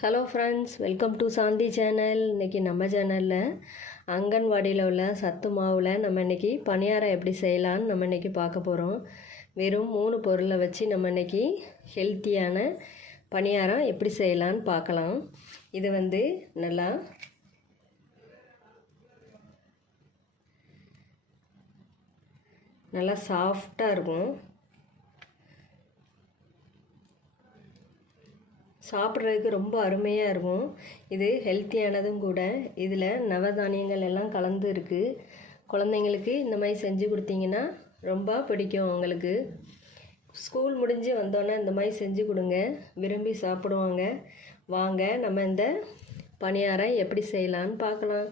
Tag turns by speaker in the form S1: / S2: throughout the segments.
S1: Hello friends welcome to Shanthi channel இன்றைக்கி நம்ம சேனலில் அங்கன்வாடியில் உள்ள சத்து மாவில் நம்ம இன்றைக்கி பணியாரம் எப்படி செய்யலான்னு நம்ம இன்றைக்கி பார்க்க போகிறோம் வெறும் மூணு பொருளை வச்சு நம்ம இன்றைக்கி ஹெல்த்தியான பணியாரம் எப்படி செய்யலான்னு பார்க்கலாம். இது வந்து நல்லா நல்லா சாஃப்டாக இருக்கும். சாப்பிட்றதுக்கு ரொம்ப அருமையாக இருக்கும். இது ஹெல்த்தியானதும் கூட. இதில் நவதானியங்கள் எல்லாம் கலந்து இருக்குது குழந்தைங்களுக்கு இந்த மாதிரி செஞ்சு கொடுத்தீங்கன்னா ரொம்ப பிடிக்கும் அவங்களுக்கு ஸ்கூல் முடிஞ்சு வந்தோன்னே இந்த மாதிரி செஞ்சு கொடுங்க. விரும்பி சாப்பிடுவாங்க. வாங்க நம்ம இந்த பணியாரம் எப்படி செய்யலான்னு பார்க்கலாம்.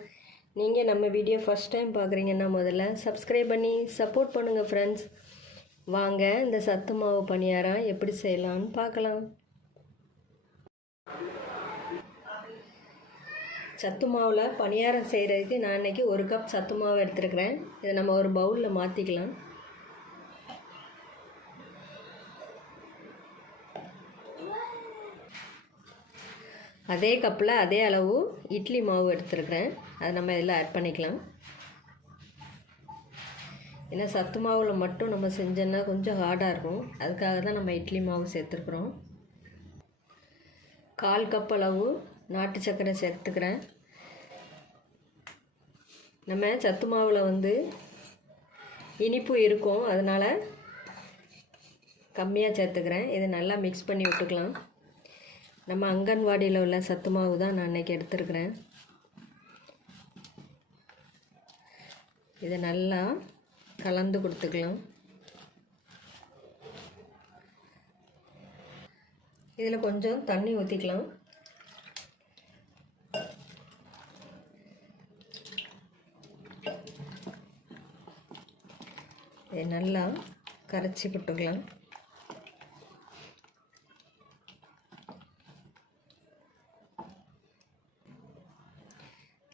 S1: நீங்கள் நம்ம வீடியோ ஃபஸ்ட் டைம் பார்க்குறீங்கன்னா முதல்ல சப்ஸ்கிரைப் பண்ணி சப்போர்ட் பண்ணுங்கள் ஃப்ரெண்ட்ஸ் வாங்க இந்த சத்து மாவு பணியாரம் எப்படி செய்யலான்னு பார்க்கலாம். சத்து மாவில் பணியாரம் செய்கிறதுக்கு நான் இன்றைக்கி ஒரு கப் சத்து மாவு எடுத்துருக்கிறேன். இதை நம்ம ஒரு பவுலில் மாற்றிக்கலாம் அதே கப்பில் அதே அளவு இட்லி மாவு எடுத்துருக்கிறேன். அதை நம்ம இதில் ஆட் பண்ணிக்கலாம். ஏன்னா சத்து மாவில் மட்டும் நம்ம செஞ்சோன்னா கொஞ்சம் ஹார்டாக இருக்கும். அதுக்காக தான் நம்ம இட்லி மாவு சேர்த்துருக்குறோம். கால் கப் அளவு நாட்டு சர்க்கரை சேர்த்துக்கிறேன். நம்ம சத்து மாவில் வந்து இனிப்பு இருக்கும். அதனால் கம்மியாக சேர்த்துக்கிறேன். இதை நல்லா மிக்ஸ் பண்ணி விட்டுக்கலாம். நம்ம அங்கன்வாடியில் உள்ள சத்து மாவு தான் நான் இன்றைக்கி எடுத்துருக்கிறேன். இதை நல்லா கலந்து கொடுத்துக்கலாம். இதில் கொஞ்சம் தண்ணி ஊற்றிக்கலாம் இதை நல்லா கரைச்சி விட்டுக்கலாம்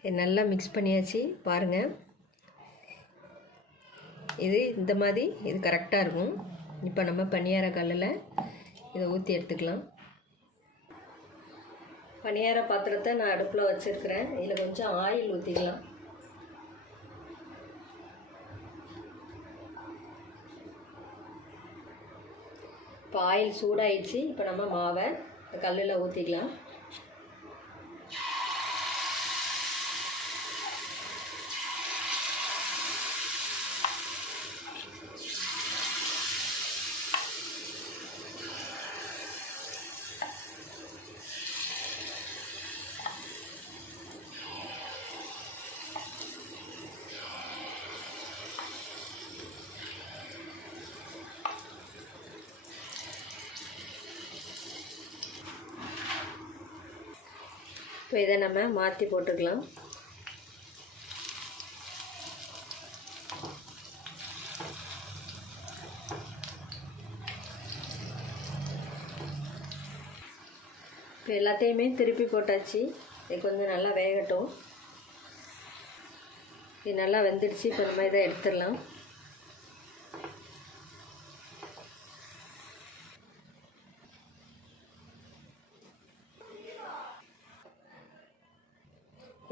S1: இது நல்லா மிக்ஸ் பண்ணியாச்சு பாருங்கள் இது இந்த மாதிரி இது கரெக்டாக இருக்கும். இப்போ நம்ம பனியார கல்லில் இதை ஊற்றி எடுத்துக்கலாம். பனியார பாத்திரத்தை நான் அடுப்பில் வச்சுருக்கிறேன். இதில் கொஞ்சம் ஆயில் ஊற்றிக்கலாம் இப்போ ஆயில் சூடாயிடுச்சு. இப்போ நம்ம மாவை கல்லில் ஊற்றிக்கலாம் இப்போ இதை நம்ம மாற்றி போட்டுக்கலாம். இப்போ எல்லாத்தையுமே திருப்பி போட்டாச்சு. இது கொஞ்சம் நல்லா வேகட்டும். இது நல்லா வெந்துடுச்சு இப்போ நம்ம இதை எடுத்துடலாம்.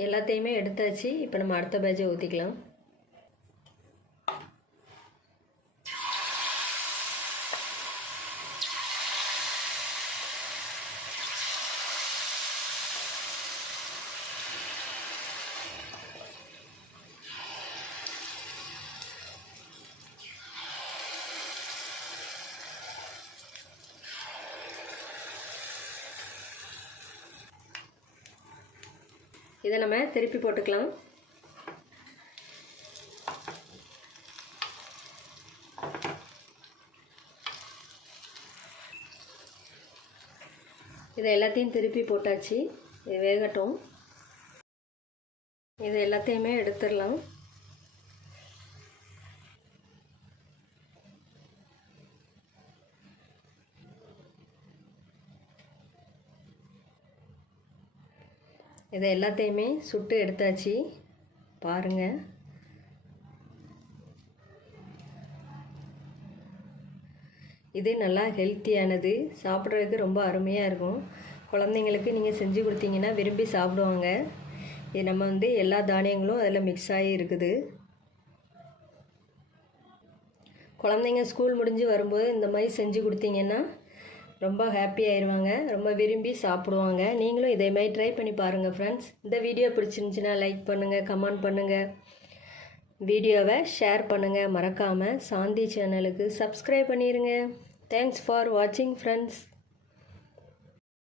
S1: எல்லாத்தையுமே எடுத்தாச்சு. இப்போ நம்ம அடுத்த பேஜை ஊற்றிக்கலாம் இதை நம்ம திருப்பி போட்டுக்கலாம். இதை எல்லாத்தையும் திருப்பி போட்டாச்சு. இது வேகட்டும். இது எல்லாத்தையுமே எடுத்துடலாம். இதை எல்லாத்தையுமே சுட்டு எடுத்தாச்சு. பாருங்கள் இது நல்லா ஹெல்த்தியானது. சாப்பிட்றதுக்கு ரொம்ப அருமையாக இருக்கும். குழந்தைங்களுக்கு நீங்கள் செஞ்சு கொடுத்தீங்கன்னா விரும்பி சாப்பிடுவாங்க. இது நம்ம வந்து எல்லா தானியங்களும் அதில் மிக்ஸ் ஆகி இருக்குது. குழந்தைங்க ஸ்கூல் முடிஞ்சு வரும்போது இந்த மாதிரி செஞ்சு கொடுத்தீங்கன்னா ரொம்ப ஹாப்பி ஆயிடுவாங்க ரொம்ப விரும்பி சாப்பிடுவாங்க. நீங்களும் இதே மாதிரி ட்ரை பண்ணி பாருங்கள் ஃப்ரெண்ட்ஸ் இந்த வீடியோ பிடிச்சிருந்துச்சின்னா லைக் பண்ணுங்கள் கமெண்ட் பண்ணுங்கள் வீடியோவை ஷேர் பண்ணுங்கள் மறக்காமல் சாந்தி சேனலுக்கு சப்ஸ்கிரைப் பண்ணிடுங்க தேங்க்ஸ் ஃபார் வாட்சிங் ஃப்ரெண்ட்ஸ்